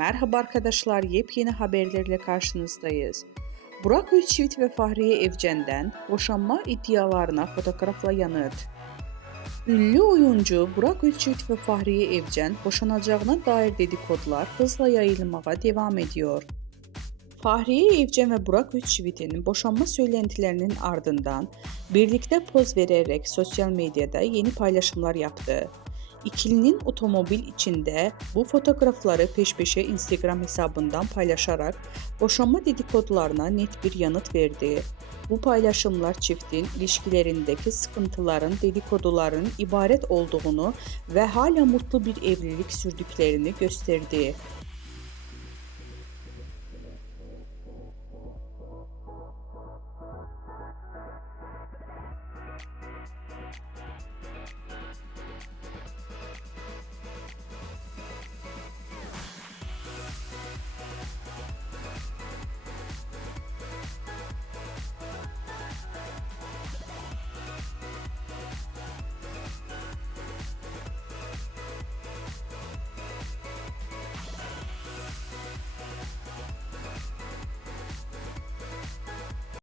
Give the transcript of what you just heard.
Merhaba arkadaşlar, yepyeni haberlerle karşınızdayız. Burak Özçivit ve Fahriye Evcen'den boşanma iddialarına fotoğrafla yanıt. Ünlü oyuncu Burak Özçivit ve Fahriye Evcen boşanacağına dair dedikodular hızla yayılmaya devam ediyor. Fahriye Evcen ve Burak Özçivit'in boşanma söylentilerinin ardından birlikte poz vererek sosyal medyada yeni paylaşımlar yaptı. İkilinin otomobil içinde bu fotoğrafları peş peşe Instagram hesabından paylaşarak boşanma dedikodularına net bir yanıt verdi. Bu paylaşımlar çiftin ilişkilerindeki sıkıntıların dedikoduların ibaret olduğunu ve hala mutlu bir evlilik sürdüklerini gösterdi.